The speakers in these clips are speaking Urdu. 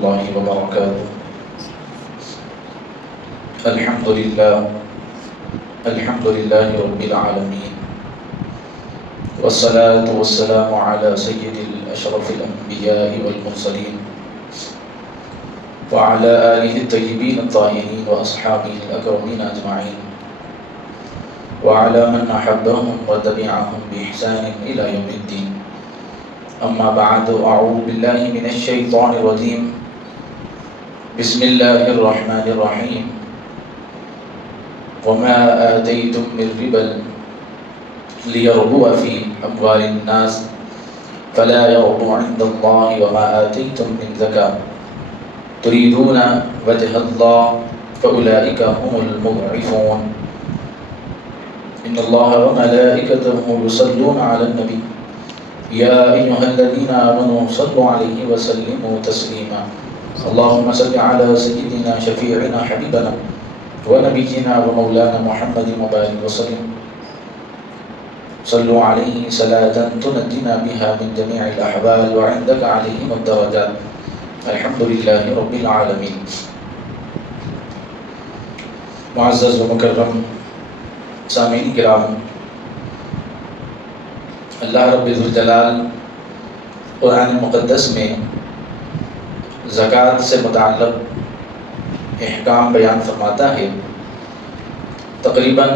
الله وبركاته. الحمد لله رب العالمين، والصلاة والسلام على سيد الأشرف الأنبياء والمرسلين وعلى آله الطيبين الطاهرين وأصحابه الأكرمين أجمعين وعلى من أحبهم وتبعهم بإحسان إلى يوم الدين. أما بعد، أعوذ بالله من الشيطان الرجيم. بسم الله الرحمن الرحيم. وما آتيتم من ربا ليربو في أموال الناس فلا يربو عند الله وما آتيتم من زكاة تريدون وجه الله فأولئك هم المضعفون. إن الله وملائكته يصلون على النبي يا أيها الذين آمنوا صلوا عليه وسلموا تسليما. اللهم صل على سيدنا شفيعنا حبيبنا ونبينا ومولانا محمد وبارك وسلم. صلوا عليه صلاة تنجينا بها من جميع الأحوال وعندك عليهم الدرجات. الحمد لله رب العالمين. معزز و مکرم سامعین کرام، اللہ رب ذوالجلال قرآن مقدس میں زکوٰۃ سے متعلق احکام بیان فرماتا ہے. تقریباً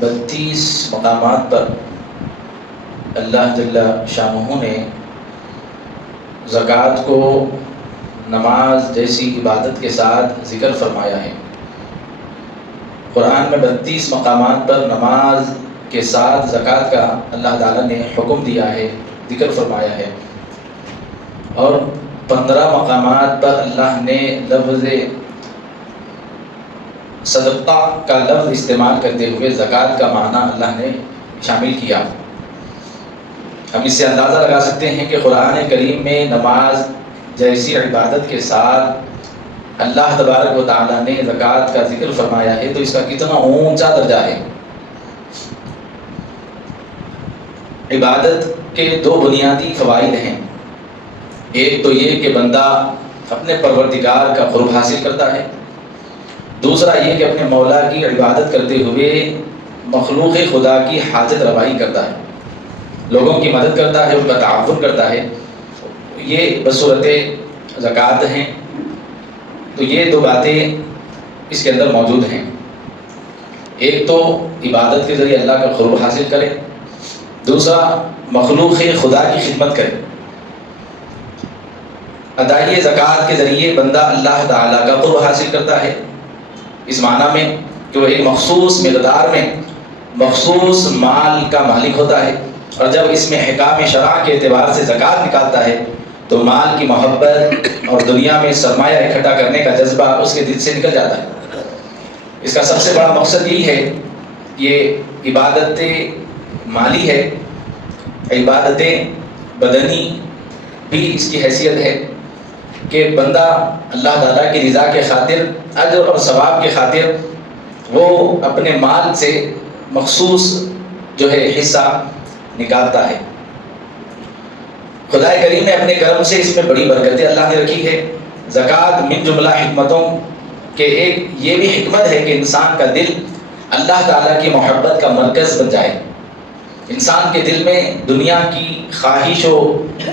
32 مقامات پر اللہ جل شانہ نے زکوٰۃ کو نماز جیسی عبادت کے ساتھ ذکر فرمایا ہے. قرآن میں 32 مقامات پر نماز کے ساتھ زکوٰۃ کا اللہ تعالیٰ نے حکم دیا ہے، ذکر فرمایا ہے، اور 15 مقامات پر اللہ نے لفظ صدقہ کا لفظ استعمال کرتے ہوئے زکوٰۃ کا معنی اللہ نے شامل کیا. ہم اس سے اندازہ لگا سکتے ہیں کہ قرآن کریم میں نماز جیسی عبادت کے ساتھ اللہ تبارک و تعالیٰ نے زکوٰۃ کا ذکر فرمایا ہے تو اس کا کتنا اونچا درجہ ہے. عبادت کے 2 بنیادی فوائد ہیں. ایک تو یہ کہ بندہ اپنے پروردگار کا قرب حاصل کرتا ہے، دوسرا یہ کہ اپنے مولا کی عبادت کرتے ہوئے مخلوق خدا کی حاجت روائی کرتا ہے، لوگوں کی مدد کرتا ہے، ان کا تعاون کرتا ہے. یہ بصورت زکوٰۃ ہیں. تو یہ 2 باتیں اس کے اندر موجود ہیں. ایک تو عبادت کے ذریعے اللہ کا قرب حاصل کرے، دوسرا مخلوق خدا کی خدمت کرے. ادائی زکوٰۃ کے ذریعے بندہ اللہ تعالیٰ کا قرب حاصل کرتا ہے، اس معنی میں کہ وہ ایک مخصوص مقدار میں مخصوص مال کا مالک ہوتا ہے، اور جب اس میں احکام شرع کے اعتبار سے زکوٰۃ نکالتا ہے تو مال کی محبت اور دنیا میں سرمایہ اکٹھا کرنے کا جذبہ اس کے دل سے نکل جاتا ہے. اس کا سب سے بڑا مقصد یہی ہے. یہ عبادت مالی ہے، عبادت بدنی بھی اس کی حیثیت ہے کہ بندہ اللہ تعالیٰ کی رضا کے خاطر، اجر اور ثواب کے خاطر وہ اپنے مال سے مخصوص جو ہے حصہ نکالتا ہے. خدا کریم نے اپنے کرم سے اس میں بڑی برکتیں اللہ نے رکھی ہے. زکوٰۃ من جملہ حکمتوں کے ایک یہ بھی حکمت ہے کہ انسان کا دل اللہ تعالیٰ کی محبت کا مرکز بن جائے. انسان کے دل میں دنیا کی خواہش و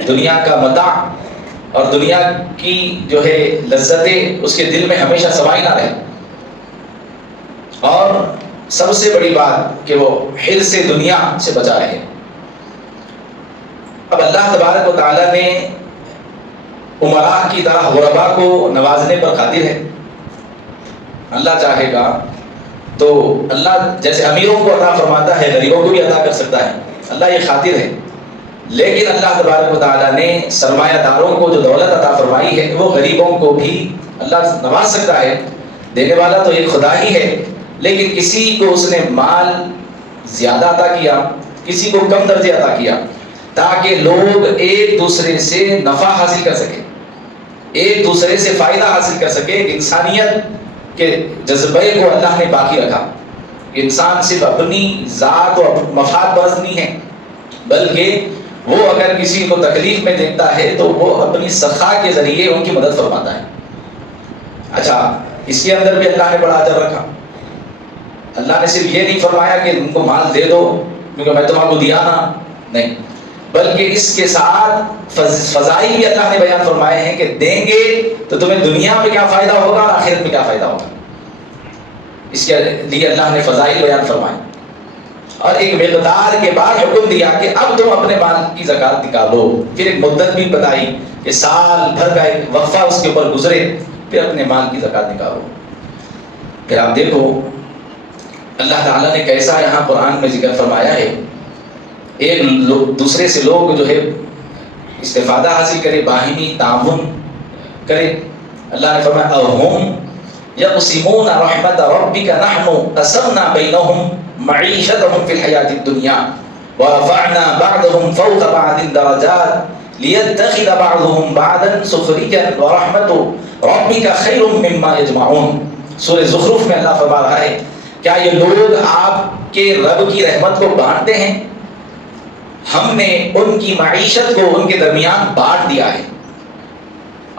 دنیا کا متاع اور دنیا کی جو ہے لذتیں اس کے دل میں ہمیشہ سوائی نہ رہے، اور سب سے بڑی بات کہ وہ حرص دنیا سے بچا رہے. اب اللہ تبارک و تعالیٰ نے امراء کی طرح غرباء کو نوازنے پر قادر ہے. اللہ چاہے گا تو اللہ جیسے امیروں کو عطا فرماتا ہے غریبوں کو بھی عطا کر سکتا ہے. اللہ یہ خاطر ہے. لیکن اللہ تبارک و تعالیٰ نے سرمایہ داروں کو جو دولت عطا فرمائی ہے وہ غریبوں کو بھی اللہ نواز سکتا ہے. دینے والا تو ایک خدا ہی ہے، لیکن کسی کو اس نے مال زیادہ عطا کیا، کسی کو کم درجے عطا کیا، تاکہ لوگ ایک دوسرے سے نفع حاصل کر سکیں، ایک دوسرے سے فائدہ حاصل کر سکے. انسانیت کے جذبے کو اللہ نے باقی رکھا. انسان صرف اپنی ذات و مفاد پرست نہیں ہے، بلکہ وہ اگر کسی کو تکلیف میں دیکھتا ہے تو وہ اپنی سخا کے ذریعے ان کی مدد فرماتا ہے. اچھا، اس کے اندر بھی اللہ نے بڑا اجر رکھا. اللہ نے صرف یہ نہیں فرمایا کہ ان کو مال دے دو کیونکہ میں تمہیں کو دیا نا، نہیں، بلکہ اس کے ساتھ فضائل بھی اللہ نے بیان فرمائے ہیں کہ دیں گے تو تمہیں دنیا میں کیا فائدہ ہوگا اور آخرت میں کیا فائدہ ہوگا. اس کے لیے اللہ نے فضائل بیان فرمائے اور ایک مقدار کے بعد حکم دیا کہ اب تم اپنے مال کی زکات نکالو. پھر ایک مدت بھی بتائی کہ سال بھر کا ایک وقفہ اس کے اوپر گزرے، پھر اپنے مال کی زکات نکالو. پھر آپ دیکھو اللہ تعالیٰ نے کیسا یہاں قرآن میں ذکر فرمایا ہے. ایک دوسرے سے لوگ جو ہے استفادہ حاصل کرے، باہمی تعاون کرے. اللہ نے فرمایا اَوْهُمْ يَقْسِمُونَ رَحْمَةَ رَبِّكَ نَحْنُ قَسَمْنَا بَيْنَهُمْ مَعِيشَتَهُمْ فِي الْحَيَاةِ الدُّنْيَا وَرَفَعْنَا بَعْضَهُمْ فَوْقَ بَعْضٍ دَرَجَاتٍ لِيَتَّخِذَ بَعْضُهُمْ بَعْضًا سُخْرِيًّا وَرَحْمَةُ رَبِّكَ خَيْرٌ مِّمَّا يَجْمَعُونَ. سورہ زخرف میں اللہ فرما رہا ہے کیا یہ لوگ آپ کے رب کی رحمت کو بانٹتے ہیں؟ ہم نے ان کی معیشت کو ان کے درمیان بانٹ دیا ہے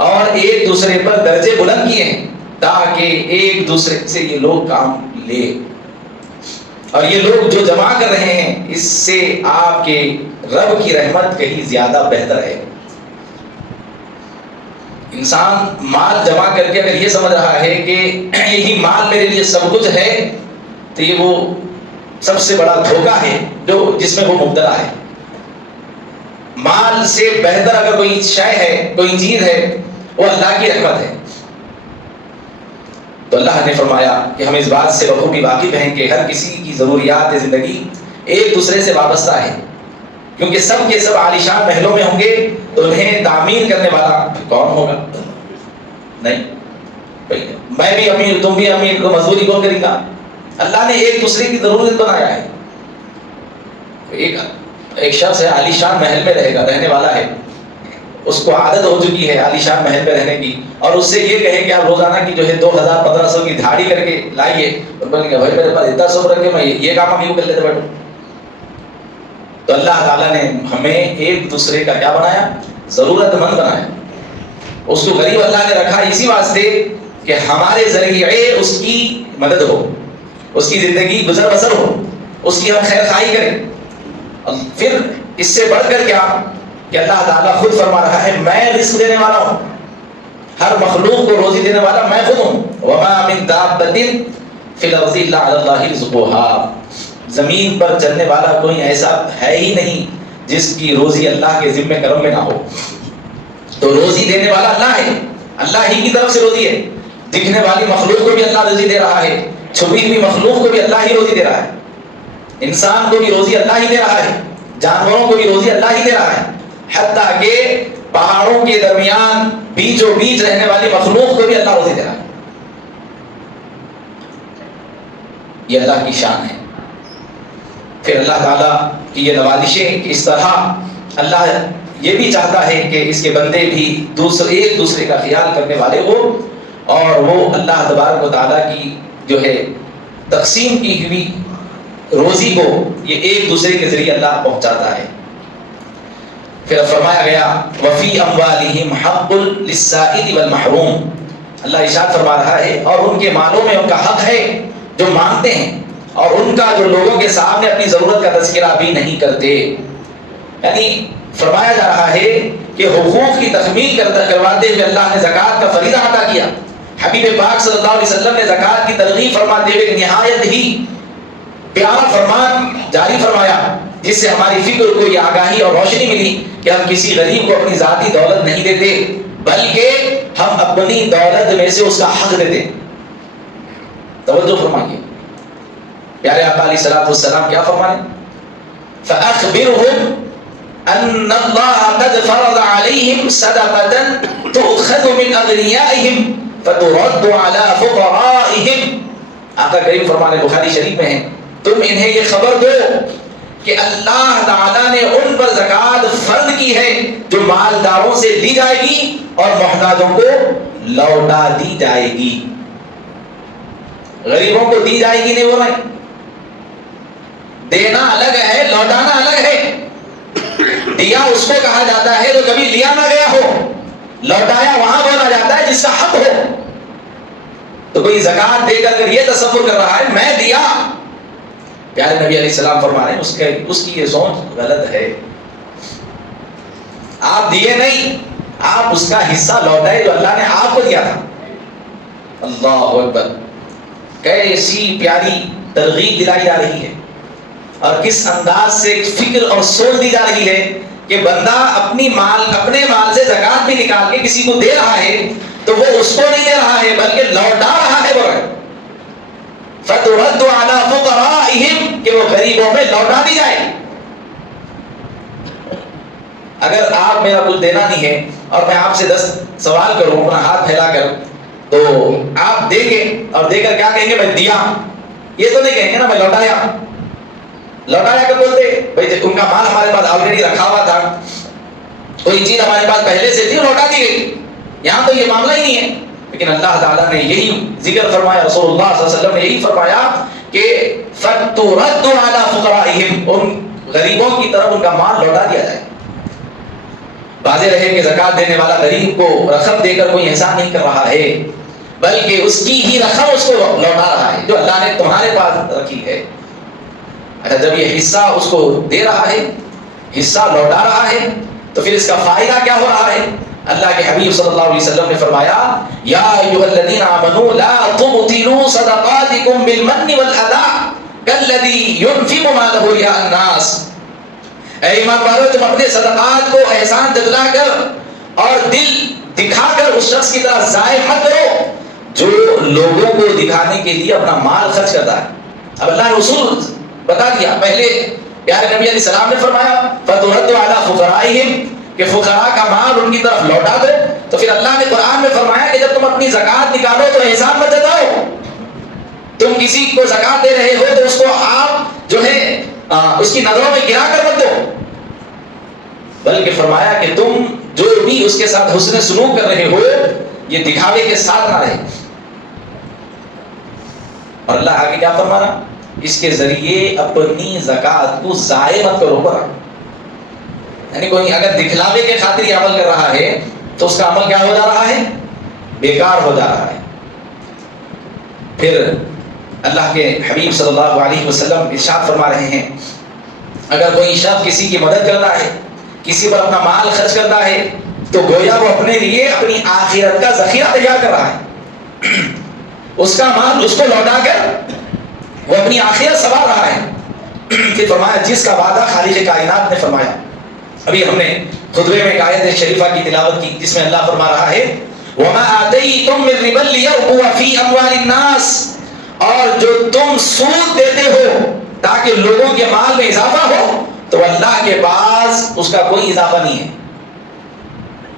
اور ایک دوسرے پر درجے بلند کیے ہیں تاکہ ایک دوسرے سے یہ لوگ کام لے. اور یہ لوگ جو جمع کر رہے ہیں اس سے آپ کے رب کی رحمت کہیں زیادہ بہتر ہے. انسان مال جمع کر کے اگر یہ سمجھ رہا ہے کہ یہی مال میرے لیے سب کچھ ہے تو یہ وہ سب سے بڑا دھوکہ ہے جو جس میں وہ مبتلا ہے. مال سے بہتر اگر کوئی شے ہے، کوئی چیز ہے، وہ اللہ کی رحمت ہے. تو اللہ نے فرمایا کہ ہم اس بات سے بخوبی واقف ہیں کہ ہر کسی کی ضروریات زندگی ایک دوسرے سے وابستہ ہے، کیونکہ سب کے سب عالیشان محلوں میں ہوں گے تو انہیں تعمیر کرنے والا کون ہوگا؟ نہیں، میں بھی امیر، تم بھی امیر، کو مزدوری کون کرے گا؟ اللہ نے ایک دوسرے کی ضرورت بنایا ہے. ایک شخص ہے عالیشان محل میں رہنے والا ہے، اس کو عادت ہو چکی ہے عالیشان محل میں رہنے کی، اور اس سے یہ کہے کہ آپ روزانہ کی جو ہے 2000-1500 کی دھاڑی کر کے لائیے، تو بولیں گے بھائی میرے پاس اتنا سو رکھ کے میں یہ کام کیوں کر لیتے بیٹھوں. تو اللہ تعالیٰ نے ہمیں ایک دوسرے کا کیا بنایا؟ ضرورت مند بنایا. اس کو غریب اللہ نے رکھا اسی واسطے کہ ہمارے ذریعے اس کی مدد ہو، اس کی زندگی گزر بسر ہو، اس کی ہم خیر خواہی کریں. پھر اس سے بڑھ کر کیا کہ اللہ تعالیٰ خود فرما رہا ہے میں رزق دینے والا ہوں، ہر مخلوق کو روزی دینے والا میں خود ہوں. وَمَا مِن دَابَّةٍ فِي الْأَرْضِ إِلَّا عَلَى اللَّهِ رِزْقُهَا. زمین پر چلنے والا کوئی ایسا ہے ہی نہیں جس کی روزی اللہ کے ذمہ کرم میں نہ ہو. تو روزی دینے والا اللہ ہے، اللہ ہی کی طرف سے روزی ہے. دکھنے والی مخلوق کو بھی اللہ روزی دے رہا ہے، چھپی ہوئی مخلوق کو بھی اللہ ہی روزی دے رہا ہے. انسان کو بھی روزی اللہ ہی دے رہا ہے، جانوروں کو بھی روزی اللہ ہی دے رہا ہے، حتیٰ کہ پہاڑوں کے درمیان بیچوں بیچ رہنے والی مخلوق کو بھی اللہ روزی دے رہا ہے. یہ اللہ کی شان ہے. پھر اللہ تعالیٰ کی یہ نوازشیں کہ اس طرح اللہ یہ بھی چاہتا ہے کہ اس کے بندے بھی ایک دوسرے کا خیال کرنے والے ہو، اور وہ اللہ تبارک و تعالیٰ کی جو ہے تقسیم کی ہوئی روزی کو یہ ایک دوسرے کے ذریعے اللہ پہنچاتا ہے. پھر فرمایا گیا وفی اموالہم حق للسائل والمحروم. اللہ ارشاد فرما رہا ہے اور ان کے مالوں میں ان کا حق ہے جو مانگتے ہیں اور ان کا جو لوگوں کے سامنے اپنی ضرورت کا تذکرہ بھی نہیں کرتے. یعنی فرمایا جا رہا ہے کہ حقوق کی تکمیل کرواتے ہوئے اللہ نے زکوٰۃ کا فریضہ ادا کیا. حبیب پاک صلی اللہ علیہ وسلم نے زکوٰۃ کی ترغیب فرماتے ہوئے نہایت ہی پیارا فرمان جاری فرمایا جس سے ہماری فکر کو یہ آگاہی اور روشنی ملی کہ ہم کسی غریب کو اپنی ذاتی دولت نہیں دیتے بلکہ ہم اپنی دولت میں سے اس کا حق دیتے. توجہ فرمائیے پیارے آقا علیہ الصلوۃ والسلام کیا فرمائے؟ فَأَخْبِرْهُمْ أَنَّ اللَّهَ قَدْ فَرَضَ عَلَيْهِمْ صَدَقَةً تُؤْخَذُ مِنْ أَغْنِيَائِهِمْ فَتُرَدُّ عَلَى فُقَرَائِهِمْ. آقا کریم فرمانے بخاری شریف میں ہے تم انہیں یہ خبر دو کہ اللہ تعالیٰ نے ان پر زکوٰۃ فرض کی ہے جو مالداروں سے لی جائے گی اور محتاجوں کو لوٹا دی جائے گی. غریبوں کو دی جائے گی نہیں، وہ نہیں، دینا الگ ہے، لوٹانا الگ ہے. دیا اس کو کہا جاتا ہے جو کبھی لیا نہ گیا ہو، لوٹایا وہاں بولا جاتا ہے جس کا حق ہو۔ تو کوئی زکات دے کر اگر یہ تصور کر رہا ہے میں دیا، پیارے نبی علیہ السلام فرما رہے ہیں اس کی یہ سوچ غلط ہے۔ آپ دیے نہیں، آپ اس کا حصہ لوٹائے جو اللہ نے آپ کو دیا تھا۔ اللہ اکبر، کیسی پیاری ترغیب دلائی جا رہی ہے، اور کس انداز سے فکر اور سوچ دی جا رہی ہے کہ بندہ اپنے مال سے زکات بھی نکال کے کسی کو دے رہا ہے تو وہ اس کو نہیں دے رہا ہے بلکہ لوٹا رہا ہے۔ فَتُرَدُّ عَلَىٰ فُقَرَائِهِمْ کہ وہ غریبوں میں لوٹا دی جائے۔ اگر آپ میرا کچھ دینا نہیں ہے اور میں آپ سے 10 سوال کروں اپنا ہاتھ پھیلا کر، تو آپ دیں گے اور دے کر کیا کہیں گے؟ میں دیا، یہ تو نہیں کہیں گے نا میں لوٹایا۔ لوٹایا کب بولتے؟ بھائی ان کا مال ہمارے پاس آلریڈی رکھا ہوا تھا، کوئی چیز ہمارے پاس پہلے سے تھی لوٹا دی گئی، یہاں تو یہ معاملہ ہی نہیں ہے۔ لیکن اللہ تعالیٰ نے یہی ذکر فرمایا، رسول اللہ صلی اللہ علیہ وسلم نے یہی فرمایا کہ فَتُرَدُّ عَلَىٰ فُقَرَائِهِمْ، ان غریبوں کی طرف ان کا مال لوٹا دیا جائے۔ واضح رہے کہ زکات دینے والا غریب کو رقم دے کر کوئی احسان نہیں کر رہا ہے، بلکہ اس کی ہی رقم اس کو لوٹا رہا ہے جو اللہ نے تمہارے پاس رکھی ہے۔ اچھا، جب یہ حصہ اس کو دے رہا ہے، حصہ لوٹا رہا ہے، تو پھر اس کا فائدہ کیا ہو رہا ہے؟ اللہ کے حبیب صلی اللہ علیہ وسلم نے فرمایا یا ایھا الذین آمنوا لا تبطلوا صدقاتکم بالمن والأذى کالذی ينفق مالہ رئاء الناس۔ اے ایمان والو، تم اپنے صدقات کو احسان جتلا کر اور دل دکھا کر اس شخص کی طرح ضائع مت کرو جو لوگوں کو دکھانے کے لیے اپنا مال خرچ کرتا ہے۔ اب اللہ نے اصول بتا دیا، پہلے پیارے نبی علیہ السلام نے فرمایا فَتُرَدُّ عَلَىٰ فُقَرَائِهِمْ کہ فقراء کا مال ان کی طرف لوٹا دو، تو پھر اللہ نے قرآن میں فرمایا کہ جب تم اپنی زکات نکالو تو احسان مت جتاؤ۔ تم کسی کو زکات دے رہے ہو تو اس کو آپ جو ہے اس کی نظروں میں گرا کر مت دو، بلکہ فرمایا کہ تم جو بھی اس کے ساتھ حسن سلوک کر رہے ہو یہ دکھاوے کے ساتھ نہ رہے۔ اور اللہ آگے کیا فرما رہا؟ اس کے ذریعے اپنی زکات کو ضائع مت کرو پر، یعنی کوئی اگر دکھلاوے کے خاطر یہ عمل کر رہا ہے تو اس کا عمل کیا ہو جا رہا ہے؟ بیکار ہو جا رہا ہے۔ پھر اللہ کے حبیب صلی اللہ علیہ وسلم ارشاد فرما رہے ہیں اگر کوئی شخص کسی کی مدد کرتا ہے، کسی پر اپنا مال خرچ کرتا ہے، تو گویا وہ اپنے لیے اپنی آخرت کا ذخیرہ تیار کر رہا ہے۔ اس کا مال اس کو لوٹا کر وہ اپنی آخرت سنوار رہا ہے۔ پھر فرمایا جس کا وعدہ خالق کائنات نے فرمایا، ابھی ہم نے خطبے میں ایک آیت شریفہ کی تلاوت کی جس میں اللہ فرما رہا ہے وَمَا آتَيْتُم مِّن رِّبًا لِّيَرْبُوَ فِي أَمْوَالِ النَّاسِ، اور جو تم سود دیتے ہو تاکہ لوگوں کے مال میں اضافہ ہو، تو اللہ کے پاس اس کا کوئی اضافہ نہیں ہے،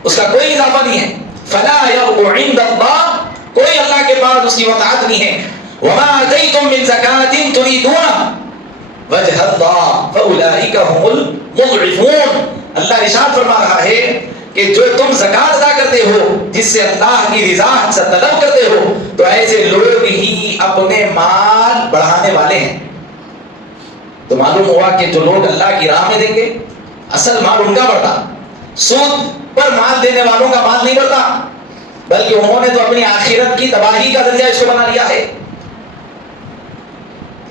اس کا کوئی اضافہ نہیں ہے۔ فَلَا يَرْبُ عِندَ اللَّهِ، کوئی اللہ کے پاس اس کی وقعت نہیں ہے۔ وَمَا آتَيْتُم مِّن زَكَاةٍ تُرِيدُونَ وَجْهَ اللَّهِ فَأُولَٰئِكَ هُمُ الْمُضْعِفُونَ۔ اللہ ارشاد فرما رہا ہے کہ جو تم زکات ادا کرتے ہو جس سے اللہ کی رضا سے طلب کرتے ہو، تو ایسے لوگ ہی اپنے مال بڑھانے والے ہیں۔ تو معلوم ہوا کہ جو لوگ اللہ کی راہ میں دیں گے اصل مال ان کا بڑھتا، سود پر مال دینے والوں کا مال نہیں بڑھتا، بلکہ انہوں نے تو اپنی آخرت کی تباہی کا ذریعہ اس کو بنا لیا ہے۔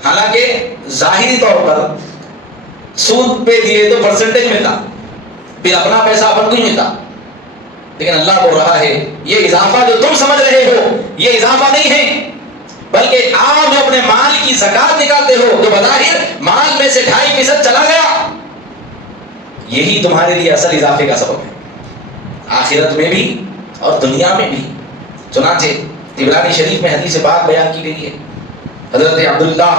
حالانکہ ظاہری طور پر سود پہ دیے تو پرسنٹیج ملتا، پھر اپنا پیسہ اپن کو ہی ملتا، لیکن اللہ بول رہا ہے یہ اضافہ جو تم سمجھ رہے ہو یہ اضافہ نہیں ہے، بلکہ آپ جو اپنے مال کی زکات نکالتے ہو تو بظاہر مال میں سے 2.5% چلا گیا، یہی تمہارے لیے اصل اضافے کا سبب ہے، آخرت میں بھی اور دنیا میں بھی۔ چنانچہ طبرانی شریف میں حدیث پاک بیان کی گئی ہے، حضرت عبداللہ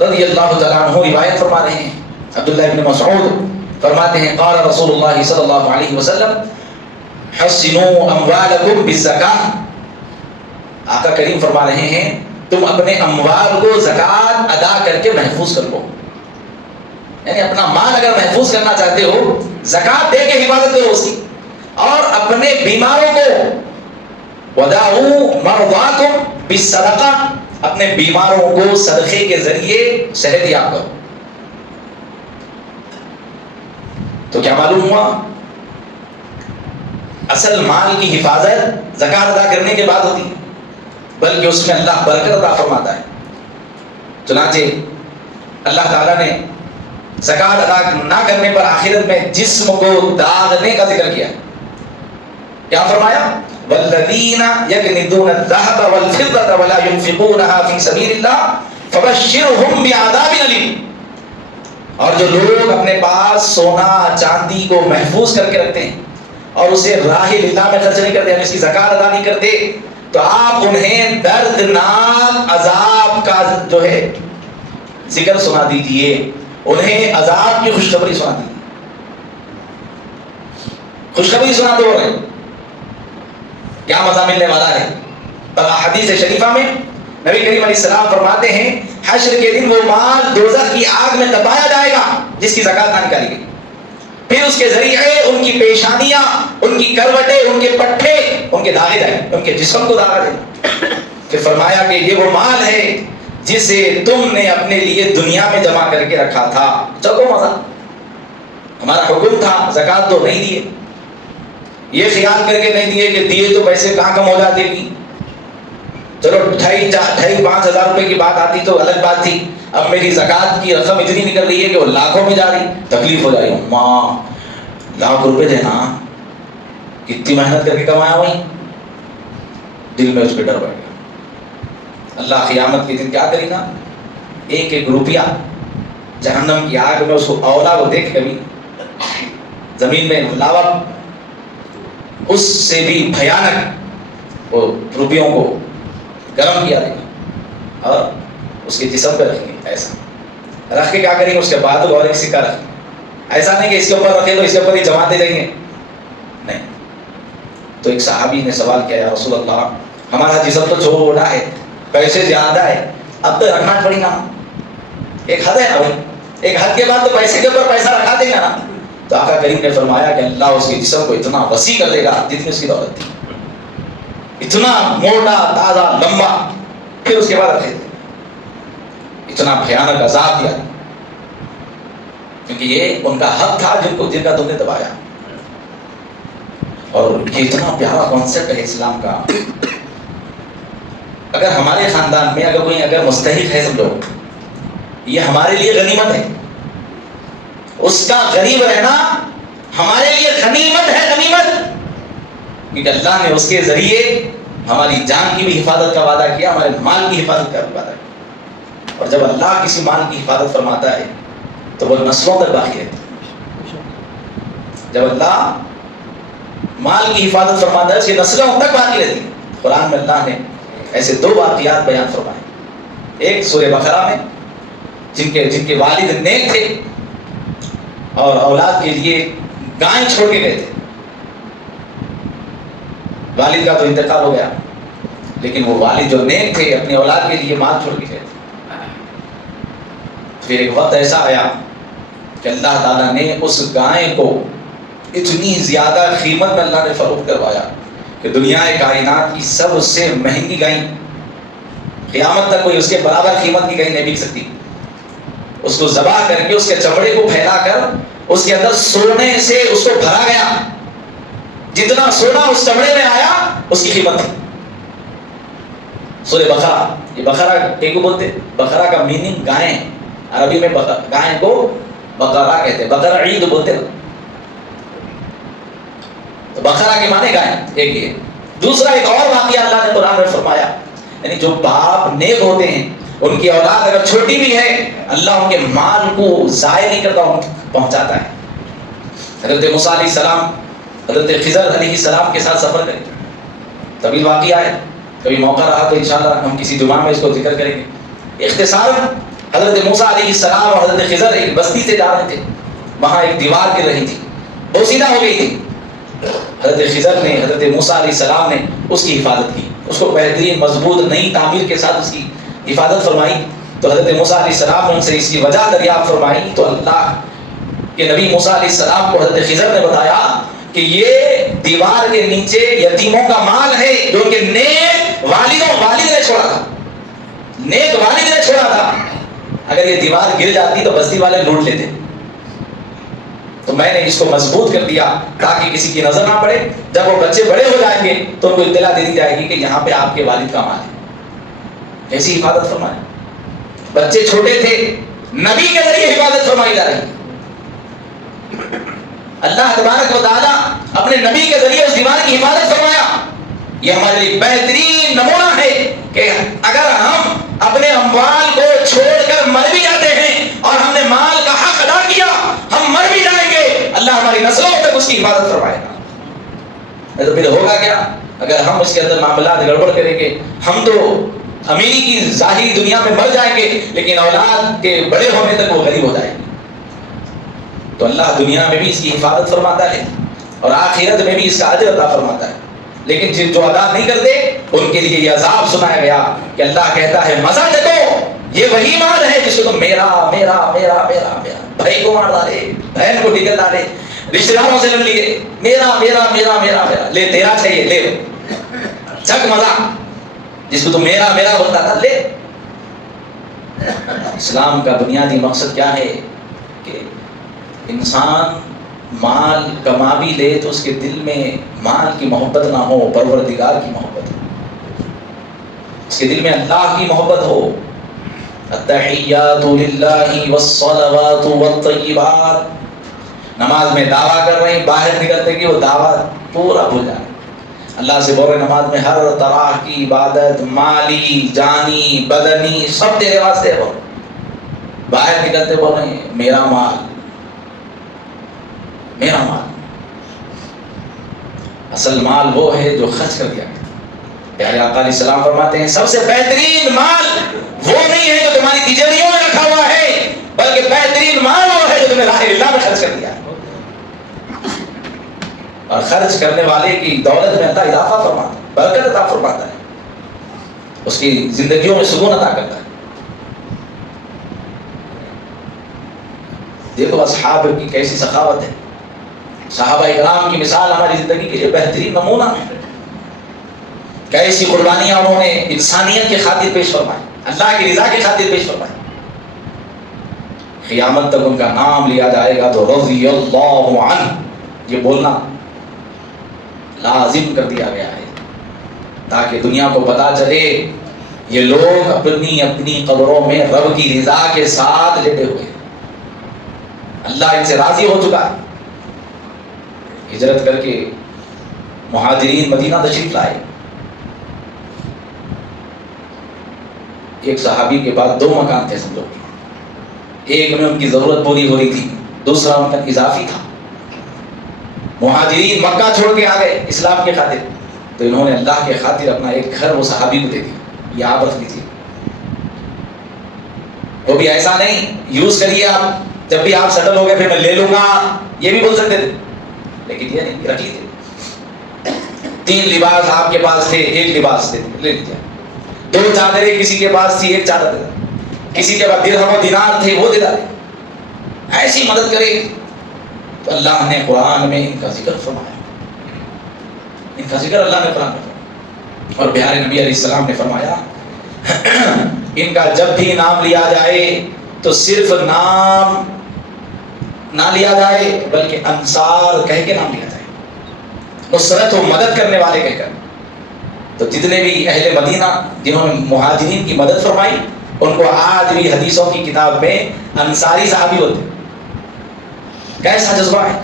رضی اللہ تعالیٰ عنہ روایت فرما رہے ہیں، عبداللہ ابن مسعود فرماتے ہیں قال رسول اللہ صلی اللہ علیہ وسلم حسنوا اموالکم بالزکاۃ، آقا کریم فرما رہے ہیں تم اپنے اموال کو زکات ادا کر کے محفوظ کر لو، یعنی اپنا مال اگر محفوظ کرنا چاہتے ہو زکات دے کے حفاظت کرو اس کی، اور اپنے بیماروں کو وداعوا مرضاکم بالصدقہ، اپنے بیماروں کو صدقے کے ذریعے صحت یاب کرو۔ تو کیا معلوم ہوا؟ اصل مال کی حفاظت زکات ادا کرنے کے بعد ہوتی ہے، بلکہ اس میں اللہ برکت عطا فرماتا ہے۔ چنانچہ اللہ تعالیٰ نے زکات ادا نہ کرنے پر آخرت میں جسم کو داغنے کا ذکر کیا۔ کیا فرمایا؟ والذین یکنزون الذهب والفضة ولا ينفقونها في سبیل اللہ فبشرهم بعذاب الیم۔ اور جو لوگ اپنے پاس سونا چاندی کو محفوظ کر کے رکھتے ہیں اور اسے راہ اللہ میں خرچ نہیں کرتے، یعنی اس کی زکات ادا نہیں کرتے، تو آپ انہیں دردناک عذاب کا جو ہے ذکر سنا دیجئے، انہیں عذاب کی خوشخبری سنا دیجئے۔ خوشخبری سنا دو رہے کیا مزہ ملنے والا ہے۔ اور حدیث شریفہ میں نبی کریم علیہ السلام فرماتے ہیں حشر کے دن وہ مال دوزخ کی آگ میں دبایا جائے گا جس کی زکات نہ نکالی گئی، پھر اس کے ذریعے ان کی پیشانیاں، ان کی کروٹیں، ان کے پٹھے ان کے داغے جائیں، ان کے جسم کو داغا دیں۔ پھر فرمایا کہ یہ وہ مال ہے جسے تم نے اپنے لیے دنیا میں جمع کر کے رکھا تھا۔ چلو مزہ، ہمارا حکم تھا زکات تو نہیں دیے، یہ خیال کر کے نہیں دیے کہ دیے تو پیسے کہاں کم ہو جاتے گی، چلو 2.5-5 ہزار روپے کی بات آتی تو الگ بات تھی، اب میری زکات کی رقم اتنی نکل رہی ہے کہ وہ لاکھوں میں جا رہی، تکلیف ہو جا رہی، ماں لاکھ روپے دینا، کتنی محنت کر کے کمایا وہیں، دل میں اس پہ ڈر بیٹھ گیا۔ اللہ قیامت کے دن کیا کرے گا؟ ایک ایک روپیہ جہنم کی آگ میں اس کو اولا کو دیکھ کبھی زمین میں لاوا اس سے بھی بھیانک وہ روپیوں کو گرم کیا دے گا اور اس کے جسم پہ رکھیں گے، ایسا رکھ کے کیا کریں گے؟ اس کے بعد اور ایک سکہ رکھیں گے، ایسا نہیں کہ اس کے اوپر رکھے تو اس کے اوپر ہی جماتے جائیں گے، نہیں۔ تو ایک صحابی نے سوال کیا، یا رسول اللہ ہمارا جسم تو چھوٹا ہے، پیسے زیادہ ہے، اب تو رکھنا پڑے گا، ایک حد ہے نا بھائی، ایک حد کے بعد تو پیسے کے اوپر پیسہ رکھا دے گا نا۔ تو آقا کریم نے فرمایا کہ اللہ اس کے جسم کو اتنا وسیع کر دے گا جتنی اس کی دولت تھی، اتنا موٹا تازہ لمبا، پھر اس کے بعد رکھے تھے، اتنا بھیانک عذاب دیا، کیونکہ یہ ان کا حق تھا جن کا تم نے دبایا۔ اور یہ اتنا پیارا کانسیپٹ ہے اسلام کا، اگر ہمارے خاندان میں اگر کوئی مستحق ہے، سمجھو یہ ہمارے لیے غنیمت ہے، اس کا غریب رہنا ہمارے لیے غنیمت ہے، غنیمت، کیونکہ اللہ نے اس کے ذریعے ہماری جان کی بھی حفاظت کا وعدہ کیا، ہمارے مال کی حفاظت کا بھی وعدہ کیا۔ اور جب اللہ کسی مال کی حفاظت فرماتا ہے تو وہ نسلوں تک باقی رہتا ہے۔ جب اللہ مال کی حفاظت فرماتا ہے اس کی نسلوں تک باقی رہتی ہے۔ قرآن میں اللہ نے ایسے 2 واقعات بیان فرمائے، ایک سورہ بقرہ میں جن کے والد نیک تھے اور اولاد کے لیے گائے چھوڑ کے گئے تھے، والد کا تو انتقال ہو گیا لیکن وہ والد جو نیک تھے اپنی اولاد کے لیے مال چھوڑ کے گئے تھے۔ پھر ایک وقت ایسا آیا کہ اللہ تعالیٰ نے اس گائے کو اتنی زیادہ قیمت میں اللہ نے فروخت کروایا کہ دنیا کائنات کی سب سے مہنگی گائے، قیامت تک کوئی اس کے برابر قیمت کی گائے نہیں بک سکتی، اس کو ذبح کر کے اس کے چمڑے کو پھیلا کر اس کے اندر سونے سے اس کو بھرا گیا، جتنا سونا اس چمڑے میں آیا اس کی قیمت تھی۔ سورہ بقرہ، یہ بقرہ ایک کو بولتے، بقرہ کا میننگ گائے، عربی میں گائے کو بقرہ کہتے ہیں، بقرہ عید بولتے ہیں، تو بقرہ کے معنی گائے، ایک یہ۔ دوسرا ایک اور واقعہ اللہ نے قرآن میں فرمایا، یعنی جو باپ نیک ہوتے ہیں ان کی اولاد اگر چھوٹی بھی ہے اللہ ان کے مال کو ضائع نہیں کرتا، ان پہنچاتا ہے۔ حضرت موسیٰ علیہ السلام حضرت خضر علیہ السلام کے ساتھ سفر کریں، طویل واقعہ ہے، کبھی موقع رہا تو انشاءاللہ ہم کسی جمعہ میں اس کو ذکر کریں گے۔ اختصار حضرت موسیٰ علیہ السلام اور حضرت خضر ایک بستی سے جا رہے تھے، وہاں ایک دیوار گر رہی تھی، بوسیدہ ہو گئی تھی۔ حضرت خضر نے حضرت موسیٰ علیہ السلام نے اس کی حفاظت کی، اس کو بہترین مضبوط نئی تعمیر کے ساتھ اس کی حفاظت فرمائی۔ تو حضرت موسیٰ علیہ السلام نے ان سے اس کی وجہ دریافت فرمائی تو اللہ کہ نبی موسیٰ علیہ السلام کو حضرت خضر نے بتایا کہ یہ دیوار کے نیچے یتیموں کا مال ہے جو کہ نیک والد نے چھوڑا تھا، نیک والد نے چھوڑا تھا، اگر یہ دیوار گر جاتی تو بستی والے لوٹ لیتے، تو میں نے اس کو مضبوط کر دیا تاکہ کسی کی نظر نہ پڑے. جب وہ بچے بڑے ہو جائیں گے تو ان کو اطلاع دے دی جائے گی کہ یہاں پہ آپ کے والد کا مال ہے. ایسی حفاظت فرمائے. بچے چھوٹے تھے, نبی کے ذریعے حفاظت فرمائی جا رہی. اللہ تبارک و تعالیٰ اپنے نبی کے ذریعے اس دیوار کی حفاظت فرمایا. یہ ہمارے لیے بہترین نمونہ ہے کہ اگر ہم اپنے اموال کو چھوڑ کر مر بھی جاتے ہیں اور ہم نے مال کا حق ادا کیا, ہم مر بھی جائیں گے, اللہ ہماری نسلوں تک اس کی حفاظت فرمائے گا. تو پھر ہوگا کیا اگر ہم اس کے اندر معاملات گڑبڑ کریں گے؟ ہم تو امیری کی ظاہری دنیا میں مر جائیں گے لیکن اولاد کے بڑے ہونے تک وہ غریب ہو جائیں گے. تو اللہ دنیا میں بھی اس کی حفاظت فرماتا ہے اور آخرت میں بھی اس کا اجر عطا فرماتا ہے. لیکن جو ادا نہیں کرتے ان کے لیے یہ عذاب سنایا گیا کہ اللہ کہتا ہے مزہ دیکھو, یہ وہی مال ہے جس کو تم میرا میرا میرا میرا میرا بھائی کو مار ڈالے, بہن کو ٹکٹ ڈالے, رشتے داروں سے لڑ لیے, میرا میرا میرا میرا میرا, لے تیرا چاہیے لے لو, چک مزہ, جس کو تم میرا میرا بولتا تھا لے. اسلام کا بنیادی مقصد کیا ہے کہ انسان مال کما بھی لے تو اس کے دل میں مال کی محبت نہ ہو, پروردگار کی محبت ہو, اس کے دل میں اللہ کی محبت ہو. التحیات للہ والصلوات والطیبات. نماز میں دعویٰ کر رہے ہیں, باہر نکلتے کہ وہ دعویٰ پورا بھول جائے. اللہ سے بول رہے نماز میں ہر طرح کی عبادت, مالی جانی بدنی سب تیرے واسطے ہو. باہر نکلتے بول رہے ہیں میرا مال میرا مال. اصل مال وہ ہے جو خرچ کر دیا گیا. پیارے آقا علیہ السلام فرماتے ہیں سب سے بہترین مال وہ نہیں ہے جو تمہاری تجاریوں میں رکھا ہوا ہے, بلکہ بہترین مال وہ ہے جو تم نے راہ اللہ میں خرچ کر دیا. اور خرچ کرنے والے کی دولت میں اللہ اضافہ فرماتا ہے, برکت عطا فرماتا ہے, اس کی زندگیوں میں سکون عطا کرتا ہے. دیکھو اصحاب کی کیسی سخاوت ہے. صحابہ اکرام کی مثال ہماری زندگی کے لیے بہترین نمونہ ہے. کیسی قربانیاں انہوں نے انسانیت کی خاطر پیش فرمائی, اللہ کی رضا کی خاطر پیش فرمائی. قیامت تک ان کا نام لیا جائے گا تو رضی اللہ عنہ یہ بولنا لازم کر دیا گیا ہے تاکہ دنیا کو پتا چلے یہ لوگ اپنی اپنی قبروں میں رب کی رضا کے ساتھ لیٹے ہوئے ہیں. اللہ ان سے راضی ہو چکا ہے. ہجرت کر کے مہاجرین مدینہ تشریف لائے. ایک صحابی کے پاس 2 مکان تھے سمجھو. ایک میں ان کی ضرورت پوری ہو رہی تھی, دوسرا ان کا اضافی تھا. مہاجرین مکہ چھوڑ کے آ گئے اسلام کے خاطر, تو انہوں نے اللہ کے خاطر اپنا ایک گھر وہ صحابی کو دے دیا, یہ آپ رکھ لیجیے. وہ بھی ایسا نہیں یوز کریے آپ, جب بھی آپ سیٹل ہو گئے پھر میں لے لوں گا, یہ بھی بول سکتے تھے, لیکن یہ نہیں, رکھ لیجیے. 3 لباس آپ کے پاس تھے, ایک لباس تھے لے لیجیے. 2 چادریں کسی کے پاس تھی, ایک چادر دے, کسی کے پاس درہم و دینار تھے وہ دے ڈالے. ایسی مدد کرے. تو اللہ نے قرآن میں ان کا ذکر فرمایا, ان کا ذکر اللہ نے قرآن میں فرمایا. اور پیارے نبی علیہ السلام نے فرمایا ان کا جب بھی نام لیا جائے تو صرف نام نہ لیا جائے بلکہ انصار کہہ کے نام لیا جائے, نصرت و مدد کرنے والے کہہ کر. تو جتنے بھی اہل مدینہ جنہوں نے مہاجرین کی مدد فرمائی ان کو آج بھی حدیثوں کی کتاب میں انصاری صحابی ہوتے. کیسا جذبہ ہے.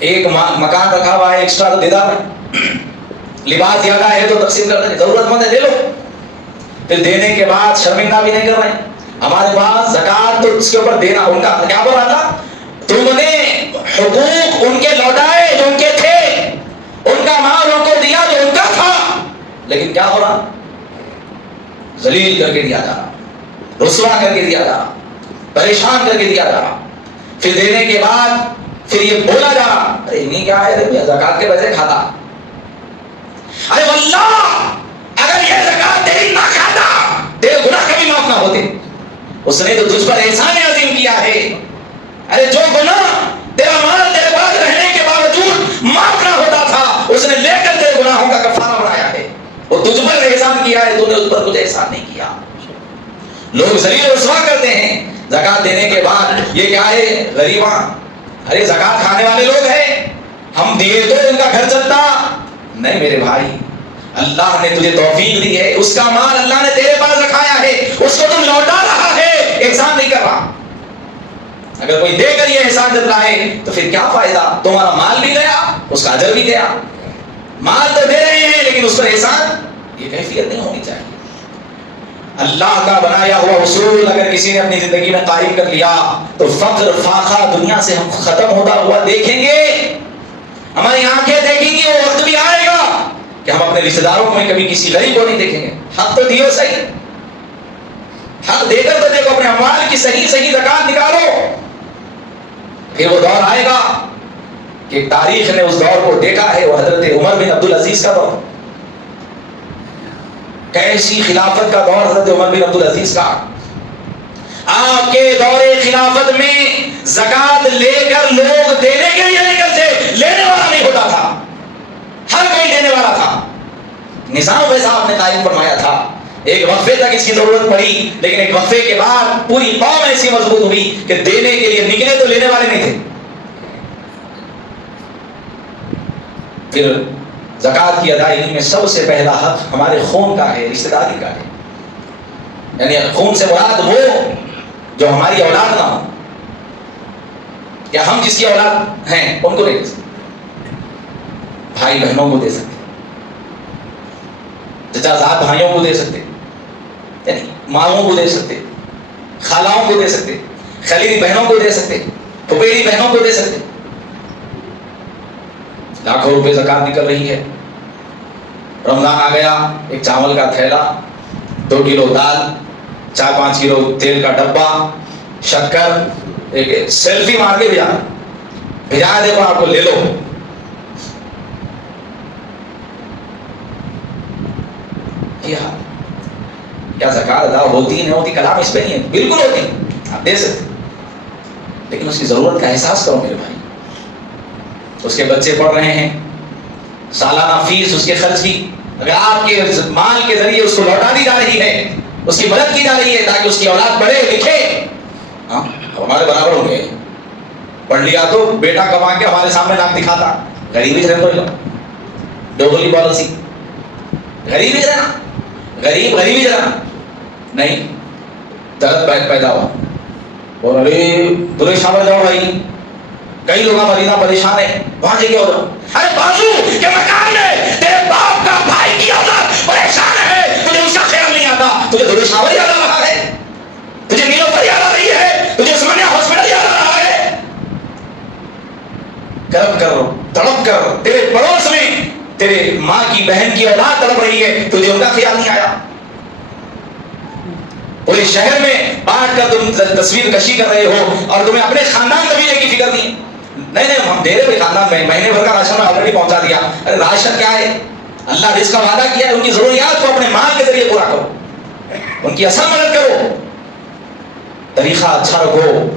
ایک مکان رکھا ہوا ہے ایکسٹرا تو دے دار ہے, لباس زیادہ ہے تو تقسیم کر دیں, ضرورت مند ہے دے لو. پھر دینے کے بعد شرمندہ بھی نہیں کر رہے. ہمارے پاس زکات تو اس کے اوپر دینا, ان کا کیا بول رہا تھا, تم نے حقوق ان کے لوٹائے جو ان کے تھے, ان کا مال ان کو دیا جو ان کا تھا, لیکن کیا ہو رہا, ذلیل کر کے دیا جا رہا, رسوا کر کے دیا جا رہا, پریشان کر کے دیا جا رہا. پھر دینے کے بعد پھر یہ بولا جا رہا ارے نہیں کیا ہے زکات کے پیسے کھاتا. ارے واللہ اگر یہ زکات تیری نہ کھاتا تیرے گناہ کبھی معاف نہ ہوتے. اس نے تو تجھ پر احسان عظیم کیا ہے. ارے جو گناہ تیرا مال تیرے پاس رہنے کے باوجود معاف نہ ہوتا تھا اس نے لے کر تیرے گناہوں کا کفارہ بنایا ہے. وہ تجھ پر احسان کیا ہے, تو نے اس پر کچھ احسان نہیں کیا. لوگ ذلیل و رسوا کرتے ہیں زکات دینے کے بعد یہ کیا ہے؟ غریباں، ارے زکات کھانے والے لوگ ہیں، ہم دیے تو ان کا گھر چلتا نہیں۔ میرے بھائی، اللہ نے تجھے توفیق دی ہے، اس کا مال اللہ نے تیرے پاس رکھایا ہے، اس کو تم لوٹا رہا ہے، احسان نہیں کر رہا۔ اگر کوئی دے کر یہ احسان جتلائے تو پھر کیا فائدہ؟ تمہارا مال بھی گیا، اس کا اجر بھی گیا۔ مال تو دے رہے ہیں لیکن اس پر احسان، یہ کیفیت نہیں ہونی چاہیے۔ اللہ کا بنایا ہوا اصول اگر کسی نے اپنی زندگی میں قائم کر لیا تو فقر فاقہ دنیا سے ہم ختم ہوتا ہوا دیکھیں گے۔ ہماری آنکھیں دیکھیں گی، وہ وقت بھی آئے گا کہ ہم اپنے رشتہ داروں میں کبھی کسی غریب کو نہیں دیکھیں گے۔ حق تو دیو صحیح، حق دے کر تو دیکھو، اپنے اموال کی صحیح زکات نکالو۔ پھر وہ دور آئے گا کہ تاریخ نے اس دور کو دیکھا ہے، وہ حضرت عمر بن عبدالعزیز کا دور، کیسی خلافت کا دور حضرت عمر بن عبدالعزیز کا۔ آپ کے دور خلافت میں زکات لے کر لوگ دینے کے لیے نکلتے، لینے والا نہیں ہوتا تھا، ہر کوئی دینے والا تھا۔ نظام ویسا آپ نے قائم فرمایا تھا، ایک وقفے تک اس کی ضرورت پڑی، لیکن ایک وقفے کے بعد پوری قوم ایسی مضبوط ہوئی کہ دینے کے لیے نکلے تو لینے والے نہیں تھے۔ پھر زکات کی ادائیگی میں سب سے پہلا حق ہمارے خون کا ہے، رشتہ داری کا ہے، یعنی خون سے مراد وہ جو ہماری اولاد نہ ہو، یا ہم جس کی اولاد ہیں ان کو دے سکتے، بھائی بہنوں کو دے سکتے، چچا زاد بھائیوں کو دے سکتے، یعنی ماؤں کو دے سکتے، خالاؤں کو دے سکتے، خلیری بہنوں کو دے سکتے، پھپھیری بہنوں کو دے سکتے۔ لاکھوں روپے زکات نکل رہی ہے، رمضان آ گیا، ایک چاول کا تھیلا، 2 کلو دال، 4-5 کلو تیل کا ڈبہ، شکر، ایک سیلفی مار کے بھیجا دیکھو آپ کو، لے لو۔ کیا زکات ادا ہوتی نہیں ہوتی؟ کلام اس پہ نہیں ہے، بالکل ہوتی، آپ دے سکتے، لیکن اس کی ضرورت کا احساس کرو میرے بھائی۔ اس کے بچے پڑھ رہے ہیں، سالانہ فیس اس کے خرچ کی، اگر آپ کے مال کے ذریعے اس کو لوٹا دی جا رہی ہے، اس کی مدد کی جا رہی ہے تاکہ اس کی اولاد پڑھے لکھے، ہمارے برابر ہو گئے، پڑھ لیا تو بیٹا کما کے ہمارے سامنے ناک دکھاتا، غریبی سے رہنا، ڈوگلی پالیسی، غریبی سے رہنا، غریبی سے رہنا نہیں، درد پیدا ہوا، اور ارے برے شامل جاؤ بھائی، کئی لوگ مریضہ پریشان ہے، وہاں جگہ ہو جاؤ، ارے بازو کے مکان میں تیرے باپ کا بھائی کی اولاد پریشان ہے، تجھے اس کا خیال نہیں آتا، تجھے درود شاور یاد آ رہا ہے، تجھے نیلوفر یاد آ رہی ہے، تجھے عثمانیہ ہاسپٹل یاد آ رہا ہے، کرم کرو، تڑپ کر، تیرے پڑوس میں تیرے ماں کی بہن کی اولاد تڑپ رہی ہے، تجھے ان کا خیال نہیں آیا، پورے شہر میں بانٹ کر تم تصویر کشی کر رہے ہو اور تمہیں اپنے خاندان قبیلے کی فکر نہیں۔ نہیں ہم دے رہے خاندان میں، مہینے بھر کا راشن میں آلریڈی پہنچا دیا۔ ارے راشن کیا ہے؟ اللہ رزق کا وعدہ کیا ہے، ان کی ضروریات کو اپنے مال کے ذریعے پورا کرو، ان کی اصل مدد کرو، طریقہ اچھا رکھو،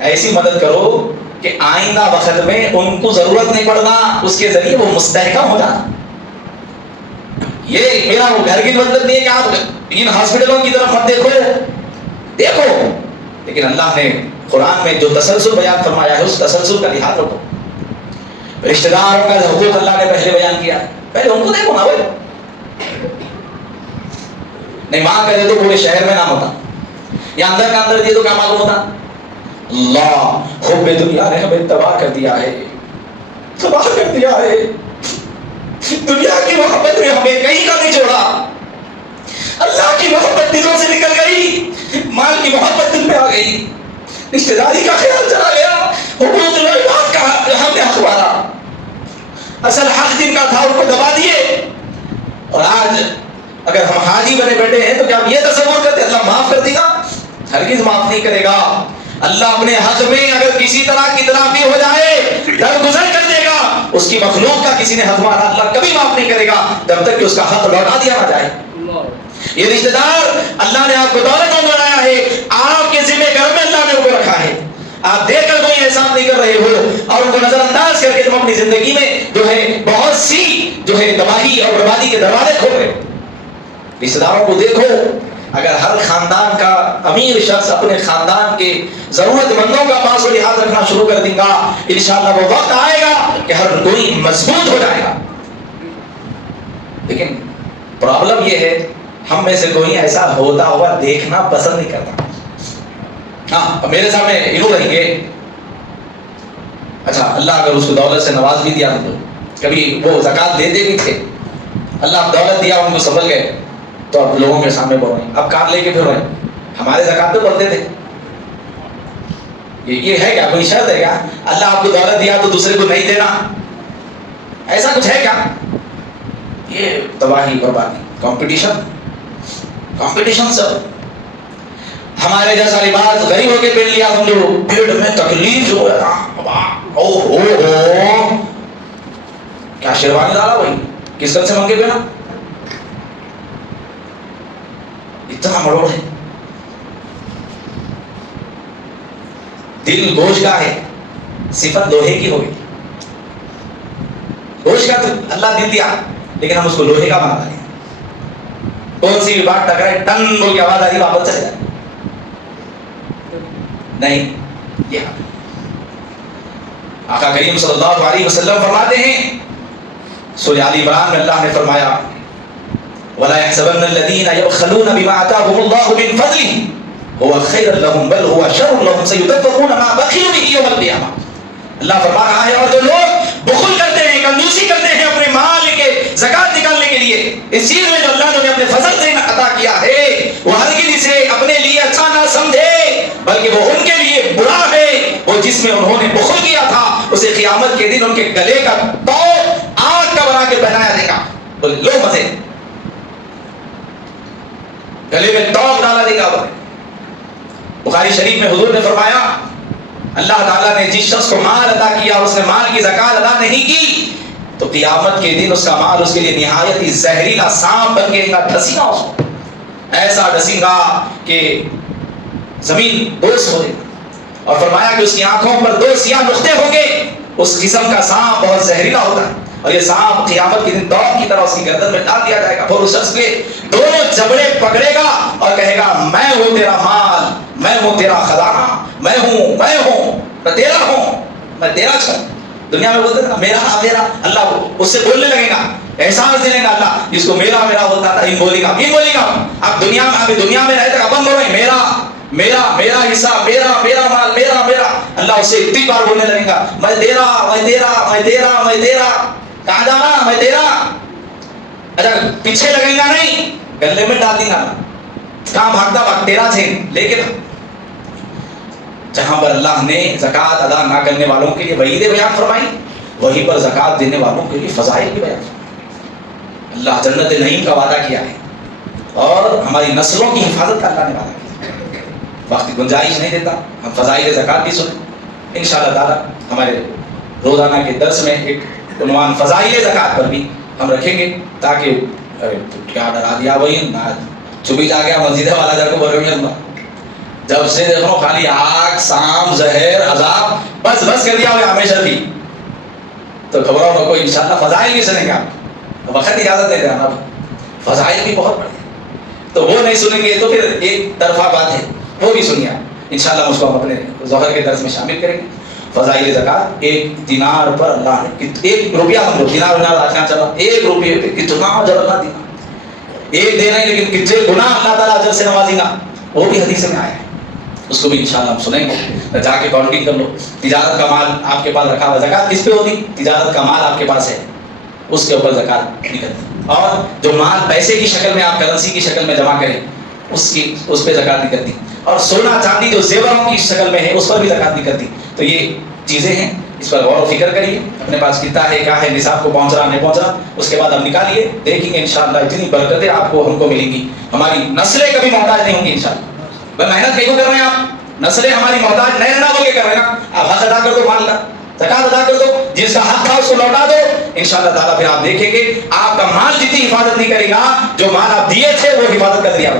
ایسی مدد کرو کہ آئندہ وقت میں ان کو ضرورت نہیں پڑنا، اس کے ذریعے وہ مستحکم ہو جانا۔ یہ میرا وہ گھر کی مطلب نہیں ہے کہ آپ ان ہاسپٹلوں کی طرف مت دیکھو، لیکن اللہ نے قرآن میں جو تسلسل بیان فرمایا ہے اس تسلسل کا لحاظ رکھو۔ رشتہ داروں کا حقوق اللہ نے پہلے بیان کیا ہے، پہلے ان کو دیکھو نا بھائی، نہیں ماں کہے تو پورے شہر میں نام ہوتا، یا اندر کا اندر دیے تو کیا معلوم ہوتا؟ اللہ حب دنیا نے ہمیں تباہ کر دیا ہے، تباہ کر دیا ہے، دنیا کی محبت میں ہمیں کہیں کا نہیں چھوڑا، اللہ کی محبت دلوں سے نکل گئی، مال کی محبت دل میں آ گئی، رشتہ داری کا خیال چلا گیا، حقوق العباد کا ہم نے حق مارا، اصل حق جن کا تھا ان کو دبا دیے، اور آج اگر ہم حاجی بنے بیٹھے ہیں تو کیا ہم یہ تصور کرتے اللہ معاف کر دے گا؟ ہرگز معاف نہیں کرے گا۔ اللہ اپنے حق میں اگر کسی طرح کی تلافی ہو جائے درگزر کر دے گا، اس کی مخلوق کا کسی نے حق مارا اللہ کبھی معاف نہیں کرے گا جب تک کہ اس کا حق لوٹا دیا نہ جائے۔ یہ رشتہ دار اللہ نے آپ کو دولت مند بنایا ہے، آپ کے ذمہ گھر میں اللہ نے ان کو رکھا ہے، آپ دیکھ کر کوئی احسان نہیں کر رہے ہو اور ان کو نظر انداز کر کے تم اپنی زندگی میں جو ہے بہت سی جو ہے تباہی اور بربادی کے دروازے کھول رہے ہو۔ رشتہ داروں کو دیکھو، اگر ہر خاندان کا امیر شخص اپنے خاندان کے ضرورت مندوں کا پاس و لحاظ رکھنا شروع کر دے گا، انشاءاللہ وہ وقت آئے گا کہ ہر کوئی مضبوط ہو جائے گا۔ لیکن پرابلم یہ ہے ہم میں سے کوئی ایسا ہوتا ہوا دیکھنا پسند نہیں کرتا۔ ہاں میرے سامنے انہوں رہیں گے، اچھا اللہ اگر اس کو دولت سے نواز بھی دیا تو کبھی وہ زکوٰۃ دیتے بھی تھے، اللہ دولت دیا ان کو سنبھل گئے تو اب لوگوں کے سامنے بول رہے ہیں، اب کار لے کے پھر رہے ہیں، ہمارے زکوٰۃ تو بولتے تھے۔ یہ ہے کیا کوئی شرط ہے کیا اللہ آپ کو دولت دیا تو دوسرے کو نہیں دینا؟ ایسا کچھ ہے کیا؟ یہ تباہی بربادی، کمپٹیشن سب۔ ہمارے جیسا لباس غریب ہو کے پہن لیا ہم لوگ، پیٹ میں تکلیف جو ہے کیا شیروانی ڈالا بھائی، کس طرح سے منگے پہنا، اتنا مروڑ ہے۔ دل گوشت کا ہے، صفت لوہے کی ہوگی۔ گوشت کا تو اللہ دل دیا لیکن ہم اس کو لوہے کا بنا دیں، کون سی بھی بات ٹکرائے ٹن بول کے آواز آئی واپس چلے جائے، نہیں۔ یہ آقا کریم صلی اللہ علیہ وسلم فرماتے ہیں سورہ آل عمران میں اللہ نے فرمایا وَلَا يَحْسَبَنَّ الَّذِينَ يَبْخَلُونَ بِمَا آتَاهُمُ اللَّهُ مِنْ فَضْلِهِ هُوَ خَيْرٌ لَهُمْ بَلْ هُوَ شَرٌّ لَهُمْ سَيُطَوَّقُونَ مَا بَخِلُوا بِهِ يَوْمَ الْقِيَامَةِ۔ اللہ فرما رہا ہے اور جو لوگ بخل کرتے ہیں، کنجوسی کرتے ہیں اپنے مال کے زکوٰۃ نکالنے کے لیے، اس چیز میں جو اللہ نے اپنے فضل سے عطا کیا ہے وہ ہرگز اسے اپنے لیے اچھا نہ سمجھے بلکہ وہ ان کے لیے برا ہے۔ وہ جس میں انہوں نے بخل کیا تھا اسے قیامت کے دن ان کے گلے کا توق آگ کا بنا کے پہنایا دے گا۔ بولے لو مزے، گلے میں توق ڈالا دے گا۔ بخاری شریف میں حضور نے فرمایا اللہ تعالیٰ نے جس شخص کو مال عطا کیا اس نے مال کی زکوٰۃ ادا نہیں کی تو قیامت کے دن اس کا مال اس کے لیے نہایت ہی زہریلا سانپ بن کے ڈسے گا، اس کو ایسا ڈسے گا کہ زمین بوس ہو جائے گا، اور فرمایا کہ اس کی آنکھوں پر 2 سیاہ نقطے ہوں گے۔ اس قسم کا سانپ بہت زہریلا ہوتا ہے اور یہ سانپ قیامت کے دن توق کی طرح اس کی گردن میں ڈال دیا جائے گا، پھر اس شخص کے دونوں جبڑے پکڑے گا اور کہے گا میں ہوں تیرا مال، میں ہوں تیرا خزانہ، میں تیرا ہوں، میں تیرا چھوں۔ دنیا میں بولتے تھے میرا اللہ، اس سے بولنے لگے گا، احساس دینے گا اللہ جس کو میرا ہوتا تھا ان بولے گا۔ اب دنیا میں رہتے اپن بول رہے ہیں میرا حصہ، میرا مال، میرا۔ اللہ اس سے اتنی بار بولنے لگے گا میں تیرا، کہاں جانا میں تیرا۔ اچھا پیچھے لگے گا نہیں، گلے میں ڈال دیں گا، کہاں بھاگتا تیرا تھے لے کے۔ جہاں پر اللہ نے زکوٰۃ ادا نہ کرنے والوں کے لیے وعیدیں بیان فرمائی، وہیں پر زکوٰۃ دینے والوں کے لیے فضائل بھی بیان فرمائی۔ اللہ جنت نعیم کا وعدہ کیا ہے اور ہماری نسلوں کی حفاظت کا اللہ نے وعدہ کیا۔ وقت گنجائش نہیں دیتا، ہم فضائل زکوٰۃ بھی سنیں انشاءاللہ تعالیٰ۔ ہمارے روزانہ کے درس میں ایک عنوان فضائل زکوٰۃ پر بھی ہم رکھیں گے تاکہ کیا ڈرا دیا وہی نہ چبی جا گیا مسجد والا جا کے بولیں گے جب سے دیکھو خالی آگ، سام، زہر، عذاب، بس کر دیا ہوئے ہمیشہ بھی، تو گھبراؤ نہ کوئی، انشاءاللہ فضائل بھی سنیں گے۔ آپ وقت اجازت دے دینا، فضائل بھی بہت بڑے، تو وہ نہیں سنیں گے تو پھر ایک طرفہ بات ہے، وہ بھی سنیے انشاءاللہ۔ اس کو ہم اپنے ظہر کے درس میں شامل کریں گے۔ فضائل زکوٰۃ، 1 دینار پر اللہ نے 1 روپیہ، ہم لوگ دینار آجنا چلا، 1 روپیے پہ کتنا اجر اللہ دینا، 1 دینا ہی لیکن کتنے گناہ اللہ تعالیٰ اجر سے نوازے گا، وہ بھی حدیث میں آیا ہے، اس کو بھی انشاءاللہ ہم سنیں گے۔ جا کے کاؤنٹنگ کر لو، تجارت کا مال آپ کے پاس رکھا ہوا، زکوٰۃ کس پہ ہوتی؟ تجارت کا مال آپ کے پاس ہے اس کے اوپر زکوٰۃ نکلتی، اور جو مال پیسے کی شکل میں آپ کرنسی کی شکل میں جمع کریں اس پہ زکوٰۃ نکلتی، اور سونا چاندی جو زیوروں کی شکل میں ہے اس پر بھی زکوٰۃ نکلتی۔ تو یہ چیزیں ہیں، اس پر غور و فکر کریے، اپنے پاس کتنا ہے، کیا ہے، نصاب کو پہنچ رہا نہیں پہنچ رہا، اس کے بعد آپ نکالیے، دیکھیں گے انشاءاللہ اتنی برکتیں آپ کو ہم کو ملیں گی، ہماری نسلیں کبھی محتاج نہیں ہوں گی انشاءاللہ۔ بھائی محنت کیوں کر رہے ہیں آپ؟ نسلیں ہماری محتاج نہیں رہنا بول کے کر رہے ہیں نا، آپ حق ادا کر دو، مال کا زکوٰۃ ادا کر دو، جس کا حق تھا اس کو لوٹا دو، انشاءاللہ تعالیٰ پھر آپ دیکھیں گے آپ کا مال جتنی حفاظت نہیں کرے گا جو مال آپ دیے تھے وہ حفاظت کر دیا۔